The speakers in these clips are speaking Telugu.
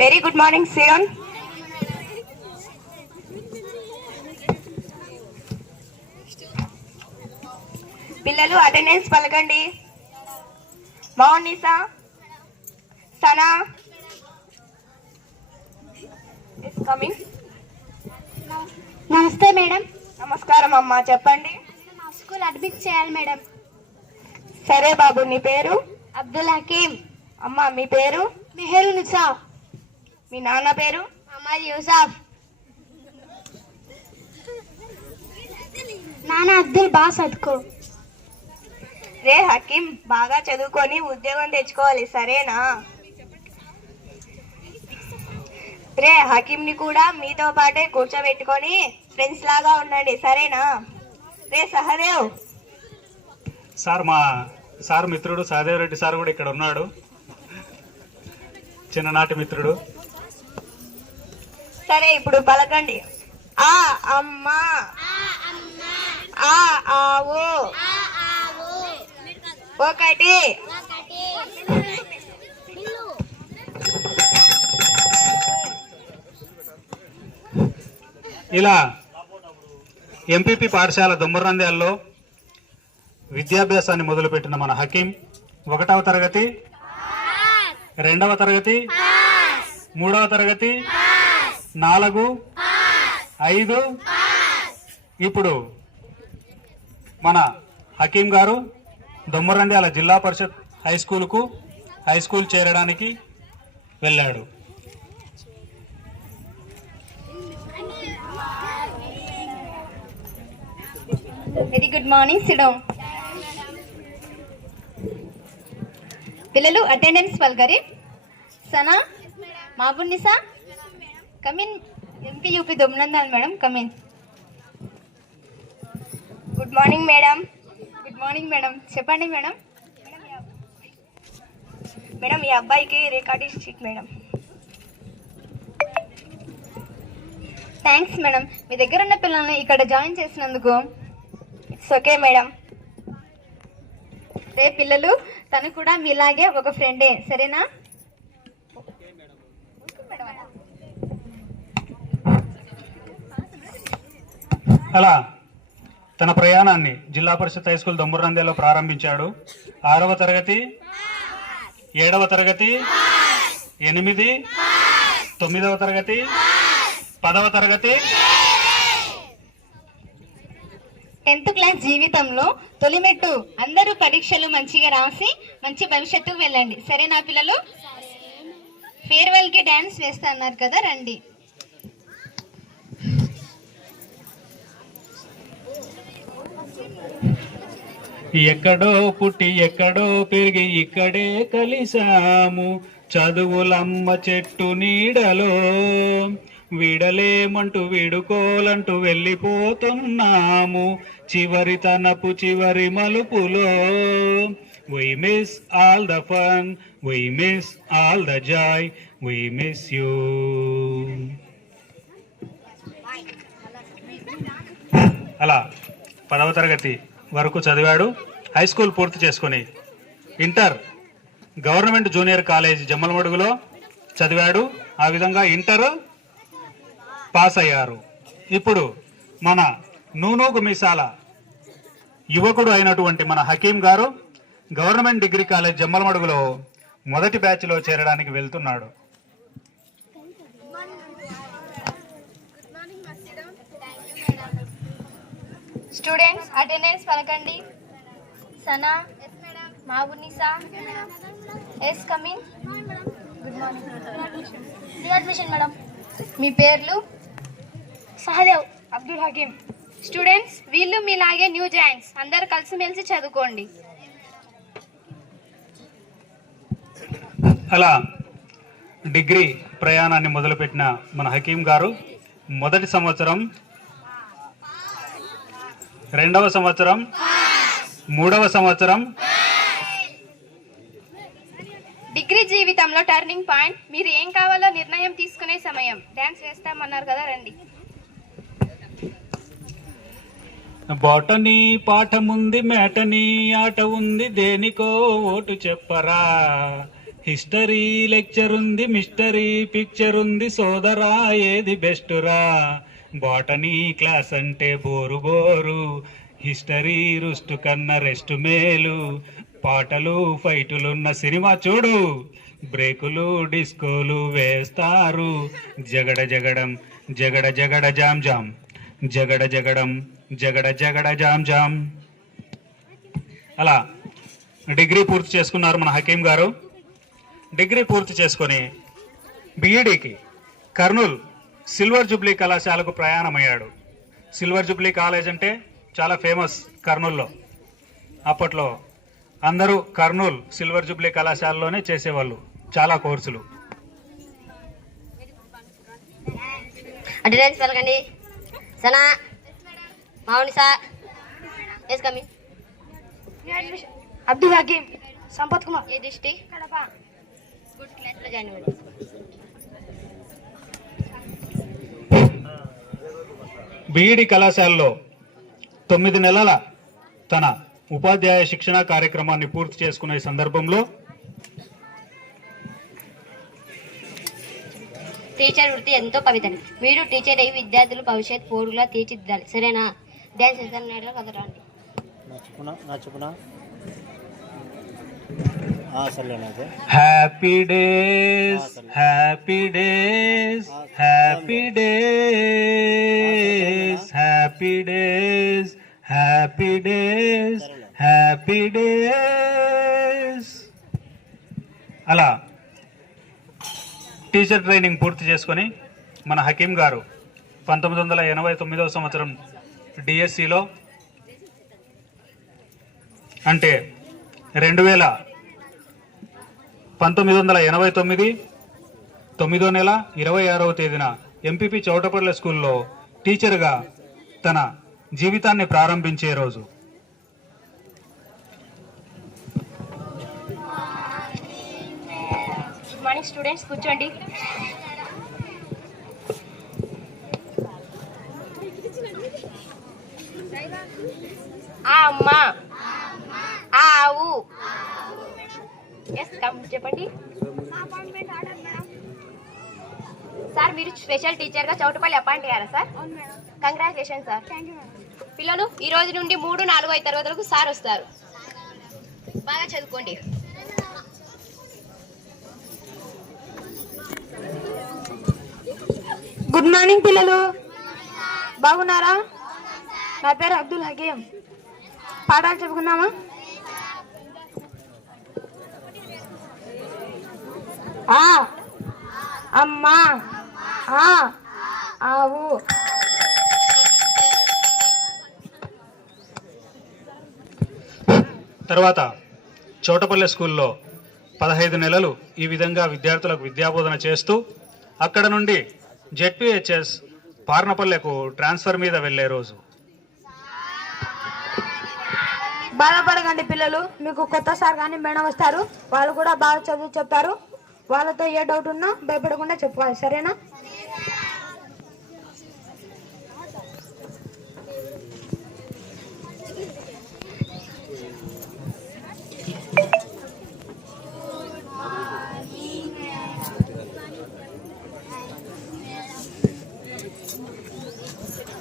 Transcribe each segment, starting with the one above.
వెరీ గుడ్ మార్నింగ్ సియోన్. పిల్లలు అటెండెన్స్ పలకండి. మౌనిసా, సనా ఇస్ కమింగ్. నమస్తే మేడం. నమస్కారం అమ్మా, చెప్పండి. మా స్కూల్ అడ్మిట్ చేయాలి మేడం. సరే బాబు, నీ పేరు? అబ్దుల్ హకీం. అమ్మా మీ పేరు? మెహరు నిసా. మీ నాన్న పేరు? మహమ్మద్ యూసఫ్. నాన్న అబ్దుల్ బాసద్కో. రే హకీం, బాగా చదువుకొని ఉద్యోగం తెచ్చుకోవాలి, సరేనా? రే హకీంని కూడా మీతో పాటే కూర్చోబెట్టుకొని ఫ్రెండ్స్ లాగా ఉండండి, సరేనా? రే సహదేవ్. సార్, మా సార్ మిత్రుడు సహదేవ్ రెడ్డి సార్ కూడా ఇక్కడ ఉన్నాడు, చిన్ననాటి మిత్రుడు. సరే, ఇప్పుడు పలకండి. ఆ అమ్మ, ఆ ఆవు, ఒకటి. ఇలా ఎంపీపీ పాఠశాల దొమ్మరంద్యాల్లో విద్యాభ్యాసాన్ని మొదలుపెట్టిన మన హకీం 1వ తరగతి, 2వ తరగతి, 3వ తరగతి, 4, 5. ఇప్పుడు మన హకీం గారు దొమ్మరండ్యాల జిల్లా పరిషత్ హై స్కూల్ చేరడానికి వెళ్ళాడు. Very good morning, sit down. పిల్లలు అటెండెన్స్ పలకరి. Sana, Mabunnisa, come in. MP UP Dommanandal madam, come in. Good morning madam. Good morning madam, చెప్పండి మేడం. మేడం, ఈ అబ్బాయికి recording sheet madam. Thanks madam, మీ దగ్గర ఉన్న పిల్లల్ని ఇక్కడ జాయిన్ చేసినందుకు. It's okay madam. రే పిల్లలు, తను కూడా మీలాగే ఒక ఫ్రెండే, సరేనా? అలా తన ప్రయాణాన్ని జిల్లా పరిషత్ హై స్కూల్ దొమ్మరంద్యాలో ప్రారంభించాడు. 6వ తరగతి, 7వ తరగతి, 8, 9వ తరగతి, 10వ తరగతి. 10th క్లాస్ జీవితంలో తొలిమెట్టు. అందరూ పరీక్షలు మంచిగా రాసి మంచి భవిష్యత్తుకు వెళ్ళండి, సరేనా పిల్లలు? ఫేర్వెల్ కి డాన్స్ వేస్తా అన్నారు కదా, రండి. ఎక్కడో పుట్టి ఎక్కడో పెరిగి ఇక్కడే కలిసాము, చదువులమ్మ చెట్టు నీడలో విడలేమంటూ విడుకోలంటూ వెళ్ళిపోతున్నాము, చివరి తనపు చివరి మలుపులో. We miss all the fun, we miss all the joy, we miss you. అలా 10వ తరగతి వరకు చదివాడు. హై స్కూల్ పూర్తి చేసుకొని ఇంటర్ గవర్నమెంట్ జూనియర్ కాలేజ్ జమ్మలమడుగులో చదివాడు. ఆ విధంగా ఇంటర్ పాస్ అయ్యారు. ఇప్పుడు మన నూనూగు మీసాల యువకుడు అయినటువంటి మన హకీం గారు గవర్నమెంట్ డిగ్రీ కాలేజ్ జమ్మలమడుగులో మొదటి బ్యాచ్లో చేరడానికి వెళ్తున్నాడు. స్టూడెంట్స్ అటెండెన్స్ పలకండి. Sana, Mabunisa, yes coming. Good morning. New admission madam. మీ పేర్లు? సహదేవ్, అబ్దుల్ హకీం. స్టూడెంట్స్, వీళ్ళు మీలాగే న్యూ జాయిన్స్, అందరు కలిసిమెలిసి చదువుకోండి. అలా డిగ్రీ ప్రయాణాన్ని మొదలుపెట్టిన మన హకీం గారు మొదటి సంవత్సరం, 2వ సంవత్సరం, 3వ సంవత్సరం. డిగ్రీ జీవితంలో టర్నింగ్ పాయింట్. మీరు ఏం కావాలో నిర్ణయం తీసుకునే సమయం. డాన్స్ వేస్తామన్నారు కదా, రండి. బోటనీ పాఠముంది మేటనీ ఆట ఉంది దేనికో ఓటు చెప్పరా. హిస్టరీ లెక్చర్ ఉంది మిస్టరీ పిక్చర్ ఉంది సోదరా ఏది బెస్టురా. బోటనీ క్లాస్ అంటే బోరు బోరు, హిస్టరీ రుస్టు కన్నా రెస్ట్ మేలు. పాటలు ఫైటులున్న సినిమా చూడు, బ్రేకులు డిస్కోలు వేస్తారు. జగడ జగడం జగడ జగడ జామ్ జామ్, జగడ జగడం జగడ జగడ జామ్ జామ్. అలా డిగ్రీ పూర్తి చేసుకున్నారు మన హకీం గారు. డిగ్రీ పూర్తి చేసుకొని బీఈడీకి కర్నూలు సిల్వర్ జూబ్లీ కళాశాలకు ప్రయాణమయ్యాడు. సిల్వర్ జూబ్లీ కాలేజ్ అంటే చాలా ఫేమస్ కర్నూలులో. అప్పట్లో అందరూ కర్నూలు సిల్వర్ జూబ్లీ కళాశాలలోనే చేసేవాళ్ళు చాలా కోర్సులు. అటెండెన్స్ పలకండి. Sana Mounisa yes coming. అబ్దుల్ హకీం, సంపత్ కుమార్, ఏ డిస్ట్రిక్ట్? కడప. గుడ్ క్లాస్లో జాయిన్ అవ్వండి. బీఈడీ కళాశాలలో 9 నెలల తన ఉపాధ్యాయ శిక్షణ కార్యక్రమాన్ని పూర్తి చేసుకునే సందర్భంలో టీచర్ వృత్తి ఎంతో పవిత్రం. మీరు టీచర్ అయ్యి విద్యార్థులు భవిష్యత్ పౌరులా తీర్చిదిద్దాలి. సరేనా? డ్యాన్స్ చేస్తాను కదరండి. Happy days happy days happy days happy days happy days happy days. అలా టీచర్ ట్రైనింగ్ పూర్తి చేసుకొని మన హకీం గారు 1989వ సంవత్సరం డిఎస్సిలో అంటే 1989 9వ నెల 26వ తేదీన ఎంపీపీ చౌటపల్లి స్కూల్లో టీచర్గా తన జీవితాన్ని ప్రారంభించే రోజు. గుడ్ మార్నింగ్ స్టూడెంట్స్, కూర్చోండి. ఆ అమ్మ, ఆ ఆవు. ఎస్ కమ్ చెప్పండి. సార్ మీరు స్పెషల్ టీచర్గా చౌటపల్లి అపాయింట్ అయ్యారా సార్? Congratulation sir. పిల్లలు ఈ రోజు నుండి 3, 4, 5 తరగతులకు సార్ వస్తారు. బాగా చదువుకోండి. గుడ్ మార్నింగ్ పిల్లలు, బాగున్నారా? నా పేరు అబ్దుల్ హకీం. పాఠాలు చెప్పుకుందామా? ఆ అమ్మ, ఆ ఆవు. తర్వాత చౌటపల్లి స్కూల్లో 15 నెలలు ఈ విధంగా విద్యార్థులకు విద్యాబోధన చేస్తూ అక్కడ నుండి జెడ్పీహెచ్ఎస్ పార్నపల్లెకు ట్రాన్స్ఫర్ మీద వెళ్లే రోజు. బాధపడకండి పిల్లలు, మీకు కొత్త సార్ కానీ మేడం వస్తారు. వాళ్ళు కూడా బాగా చదువు చెప్తారు. వాళ్ళతో ఏ డౌట్ ఉన్నా భయపడకుండా చెప్పాలి. సరేనా?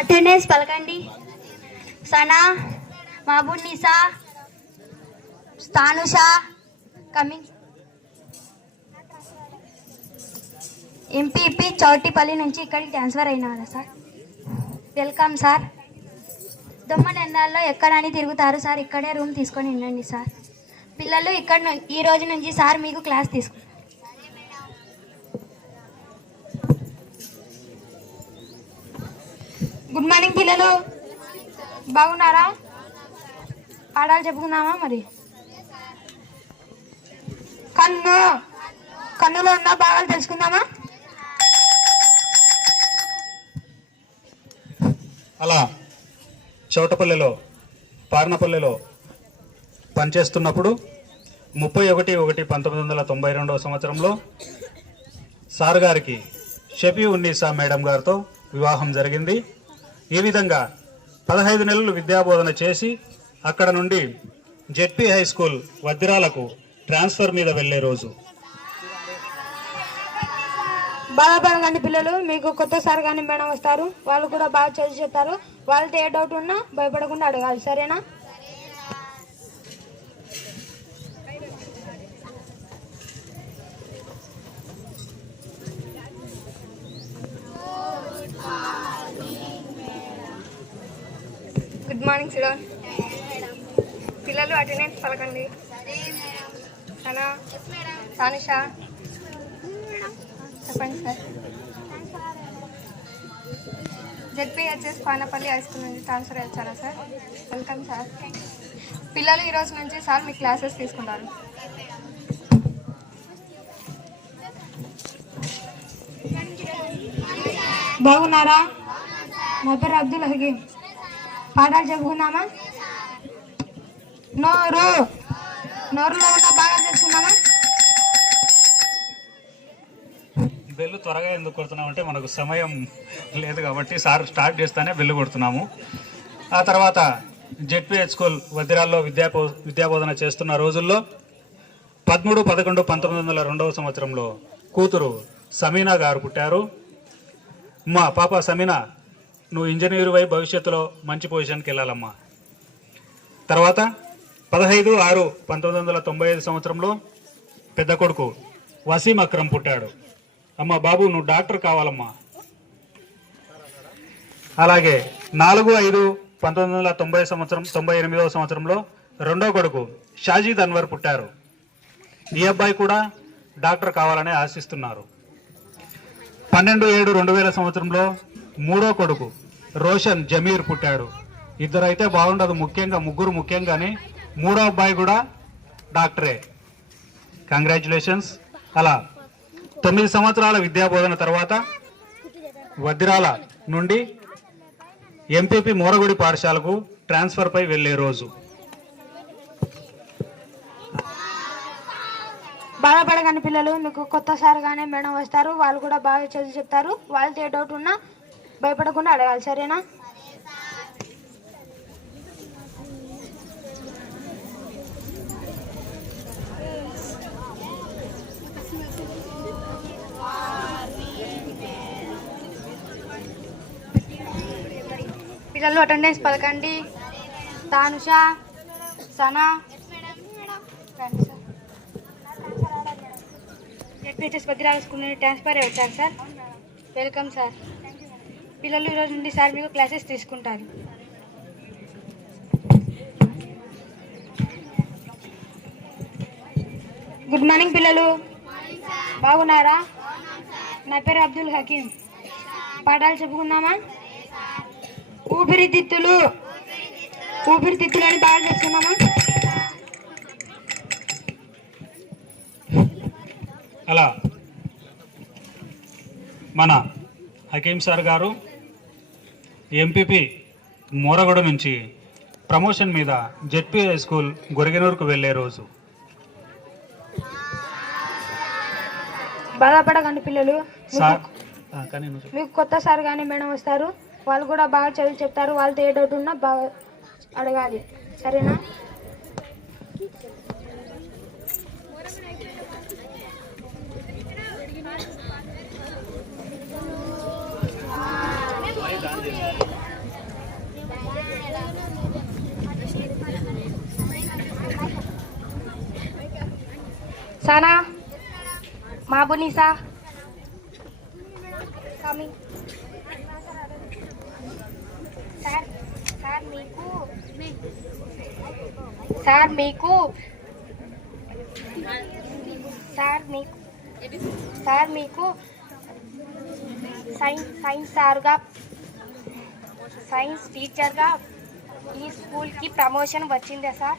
అటెండెన్స్ పలకండి. సనా, మహబూబ్-నిసా, స్థానుషా కమింగ్. ఎంపీపీ చౌటిపల్లి నుంచి ఇక్కడికి ట్రాన్స్ఫర్ అయినారా సార్? Welcome sir. దొమ్మనెందాల్లో ఎక్కడని తిరుగుతారు సార్, ఇక్కడే రూమ్ తీసుకొని ఉండండి సార్. పిల్లలు ఈ రోజు నుంచి సార్ మీకు క్లాస్ తీసుకుంటారు. గుడ్ మార్నింగ్ పిల్లలు, బాగున్నారా? పాఠాలు చెప్పుకుందామా మరి? కన్నులో ఉన్న భాగాలు తెలుసుకుందామా? అలా చౌటపల్లిలో పార్నపల్లిలో పనిచేస్తున్నప్పుడు 31/1/1992 సంవత్సరంలో సార్ గారికి షఫీ ఉన్నీసా మేడం గారితో వివాహం జరిగింది. ఈ విధంగా 15 నెలలు విద్యాబోధన చేసి అక్కడ నుండి జెడ్పీ హై స్కూల్ వద్దిరాలకు ట్రాన్స్ఫర్ మీద వెళ్లే రోజు. బాధపడకండి పిల్లలు, మీకు కొత్త సార్ కానీ మేడం వస్తారు, వాళ్ళు కూడా బాగా చదివి చెప్తారు. వాళ్ళతో ఏ డౌట్ ఉన్నా భయపడకుండా అడగాలి, సరేనా? Good morning sit down. పిల్లలు అటెండెన్స్ పలకండి. సనా, సానిషా, చెప్పండి sir. ZPHS Panapalli high school నుంచి ట్రాన్స్ఫర్ వచ్చారా సార్? Welcome sir. పిల్లలు ఈరోజు నుంచి సార్ మీ క్లాసెస్ తీసుకుంటారు. బాగున్నారా? నా పేరు అబ్దుల్ హకీం. పాఠాలు చెప్పుకుందామా? నోరులో ఉన్న బాగా చేసుకుందామా? బెల్లు త్వరగా ఎందుకు కొడుతున్నామంటే మనకు సమయం లేదు కాబట్టి సార్ స్టార్ట్ చేస్తానే బెల్లు కొడుతున్నాము. ఆ తర్వాత జెడ్పీహెచ్ స్కూల్ వద్దిరాల్లో విద్యాబోధన చేస్తున్న రోజుల్లో 13-11-1902 సంవత్సరంలో కూతురు సమీనా గారు పుట్టారు. మా పాప సమీనా, నువ్వు ఇంజనీరు వై భవిష్యత్తులో మంచి పొజిషన్కి వెళ్ళాలమ్మా. తర్వాత 15-6-1995 సంవత్సరంలో పెద్ద కొడుకు వసీం అక్రమ్ పుట్టాడు. అమ్మ బాబు, నువ్వు డాక్టర్ కావాలమ్మా. అలాగే 4-5-1998 సంవత్సరంలో రెండో కొడుకు షాజీద్ అన్వర్ పుట్టారు. ఈ అబ్బాయి కూడా డాక్టర్ కావాలని ఆశిస్తున్నారు. 12-7-2000 సంవత్సరంలో మూడో కొడుకు రోషన్ జమీర్ పుట్టాడు. ఇద్దరైతే బాగుండదు, ముగ్గురు ముఖ్యంగానే మూడో అబ్బాయి కూడా డాక్టరే. కంగ్రాచులేషన్స్. అలా 9 సంవత్సరాల విద్యాబోధన తర్వాత వద్దిరాల నుండి ఎంపీపీ మోరగుడి పాఠశాలకు ట్రాన్స్ఫర్ పై వెళ్లే రోజు. బాధపడకండి పిల్లలు, మీకు కొత్త సార్ కానీ మేడం వస్తారు, వాళ్ళు కూడా బాగా చదివి చెప్తారు. వాళ్ళతో ఏ డౌట్ ఉన్నా భయపడకుండా అడగాలి, సరేనా? పిల్లలు అటెండెన్స్ పలకండి. తానుషా, సనా, జెడ్పీహెచ్ఎస్ వద్దిరాల స్కూల్ నుండి ట్రాన్స్ఫర్ వచ్చారు సార్. Welcome sir. పిల్లలు ఈరోజు నుండి సార్ మీకు క్లాసెస్ తీసుకుంటారు. గుడ్ మార్నింగ్ పిల్లలు, బాగున్నారా? నా పేరు అబ్దుల్ హకీం. పాఠాలు చెప్పుకుందామా? ఊపిరితిత్తులు అని బాగా చేసుకున్నామా? అలా మన హకీం సార్ గారు ఎంపీపీ మోరగొడ నుంచి ప్రమోషన్ మీద జెడ్పీ హై స్కూల్ గొరిగెనూరుకు వెళ్లే రోజు. బాధపడకండి పిల్లలు, సార్ మీకు కొత్త సార్ కానీ మేడం వస్తారు, వాళ్ళు కూడా బాగా చదివి చెప్తారు. వాళ్ళతో ఏ డౌట్ ఉన్నా బాగా అడగాలి, సరేనా? సనా, మాబునిసా, కమింగ్. సార్ మీకు సైన్స్ టీచర్గా ఈ స్కూల్కి ప్రమోషన్ వచ్చిందే sir.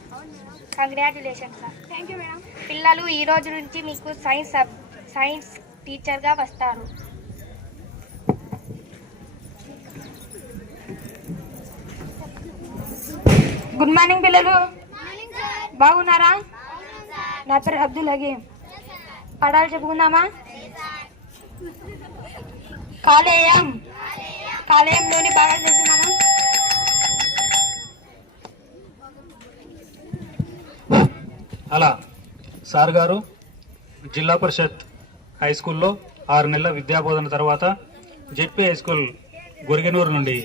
Congratulation sir. Thank you madam. పిల్లలు ఈ రోజు నుంచి మీకు సైన్స్ టీచర్గా వస్తారు. గుడ్ మార్నింగ్ పిల్లలు, బాగున్నారా? నా పేరు అబ్దుల్ హకీం. పాఠాలు చెప్పుకుందామా? కాలేయంలోని బాగా చేస్తున్నామా? అలా సార్ గారు జిల్లా పరిషత్ హై స్కూల్లో 6 నెలల విద్యాబోధన తర్వాత జెడ్పీ హై స్కూల్ గొరిగనూరు నుండి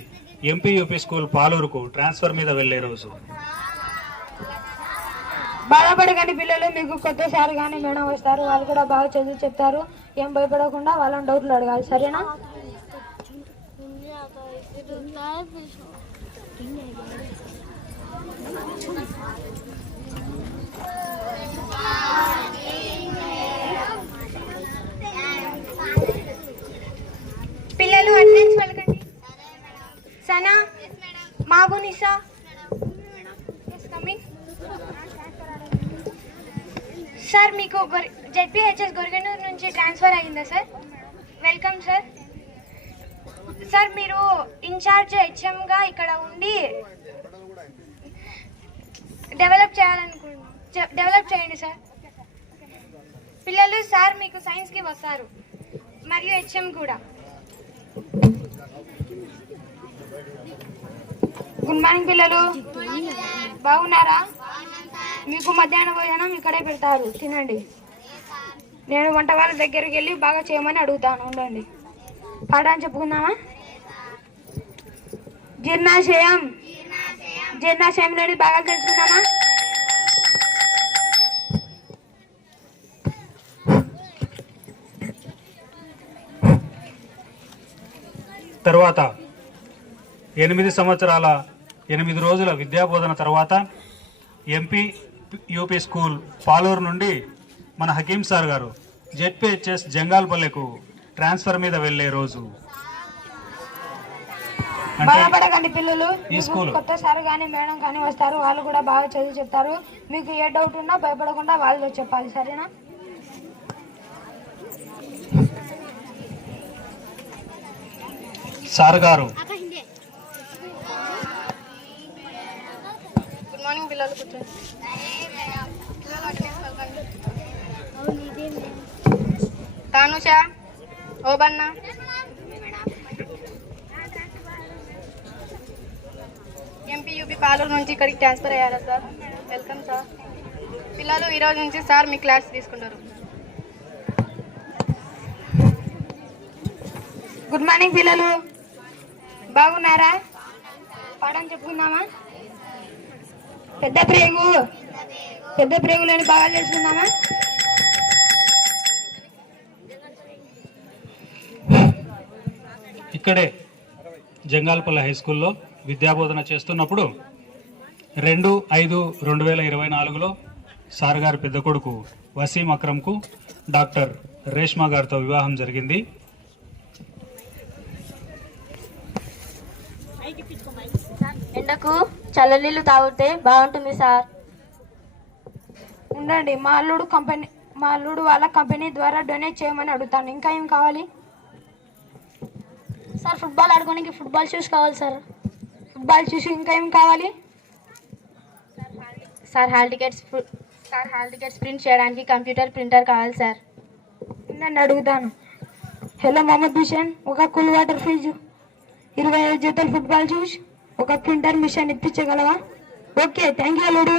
ఎంపీ యూపీ స్కూల్ పాలూరుకు ట్రాన్స్ఫర్ మీద వెళ్లే రోజు. బాధపడకండి పిల్లలు, మీకు కొత్త సార్ కానీ మేడం వస్తారు. వాళ్ళు కూడా బాగా చదివి చెప్తారు. ఏం భయపడకుండా వాళ్ళని డౌట్లు అడగాలి, సరేనా? పిల్లలు అటెండెన్స్ పలకండి. సనా, మాబునిసా, కమింగ్. సార్ మీకు జెడ్పీహెచ్ఎస్ గొరిగనూరు నుంచి ట్రాన్స్ఫర్ అయ్యిందా సార్? Welcome sir. సార్ మీరు ఇన్ఛార్జ్ హెచ్ఎంగా ఇక్కడ ఉండి డెవలప్ చేయండి సార్. పిల్లలు సార్ మీకు సైన్స్కి వస్తారు మరియు హెచ్ఎం కూడా. గుడ్ మార్నింగ్ పిల్లలు, బాగున్నారా? మీకు మధ్యాహ్న భోజనం ఇక్కడే పెడతారు, తినండి. నేను వంట వాళ్ళ దగ్గరికి వెళ్ళి బాగా చేయమని అడుగుతాను, ఉండండి. పాఠాన్ని చెప్పుకుందామా? జీర్ణాశయం, జీర్ణాశయంలోని బాగా తెలుసుకుందామా? తర్వాత 8 సంవత్సరాల 8 రోజుల విద్యాబోధన తర్వాత ఎంపీ యూపీ స్కూల్ పాలూరు నుండి మన హకీం సార్ గారు జెడ్పీహెచ్ఎస్ జంగాల్పల్లెకు ట్రాన్స్ఫర్ మీద వెళ్లే రోజు. అంటే బాధపడకండి పిల్లలు, ఈ మీకు స్కూల్ కొత్త సార్ కానీ మేడం కానీ వస్తారు. వాళ్ళు కూడా బాగా చదివి చెప్తారు. మీకు ఏ డౌట్ ఉన్నా భయపడకుండా వాళ్ళు చెప్పాలి, సరేనా? సార్ గారు గుడ్ మార్నింగ్ పిల్లలు, కూర్చోండి. తానుష, ఓబన్న, ఎంపీ యూపీ పాలూరు నుంచి ఇక్కడికి ట్రాన్స్ఫర్ అయ్యారా సార్? Welcome sir. పిల్లలు ఈరోజు నుంచి సార్ మీ క్లాస్ తీసుకుంటారు. గుడ్ మార్నింగ్ పిల్లలు, బాగున్నారా? పాఠం చెప్పుకుందామా? పెద్ద ప్రేగులని బాగా తెలుసుకుందామా? ఇక్కడే జంగాల్పల్లి హై స్కూల్లో విద్యాబోధన చేస్తున్నప్పుడు 2/5/2024లో సార్ గారి పెద్ద కొడుకు వసీం అక్రమ్కు డాక్టర్ రేష్మా గారితో వివాహం జరిగింది. ఎండకు చల్లనీళ్ళు తాగితే బాగుంటుంది సార్. ఉండండి, మా అల్లుడు వాళ్ళ కంపెనీ ద్వారా డొనేట్ చేయమని అడుగుతాను. ఇంకా ఏం కావాలి? సార్ ఫుట్బాల్ ఆడుకోనికి ఫుట్బాల్ షూస్ కావాలి సార్. ఫుట్బాల్ చూసి ఇంకా ఏం కావాలి? సార్ హాల్ టికెట్స్ ప్రింట్ చేయడానికి కంప్యూటర్ ప్రింటర్ కావాలి సార్. ఉండండి, అడుగుతాను. హలో మొహమ్మద్ హుసేన్, ఒక కూల్ వాటర్ ఫ్రిడ్జ్, 25 జతలు ఫుట్బాల్ షూస్, ఒక ప్రింటర్ మిషన్ ఇప్పించగలవా? ఓకే, థ్యాంక్ యూ అల్లుడు.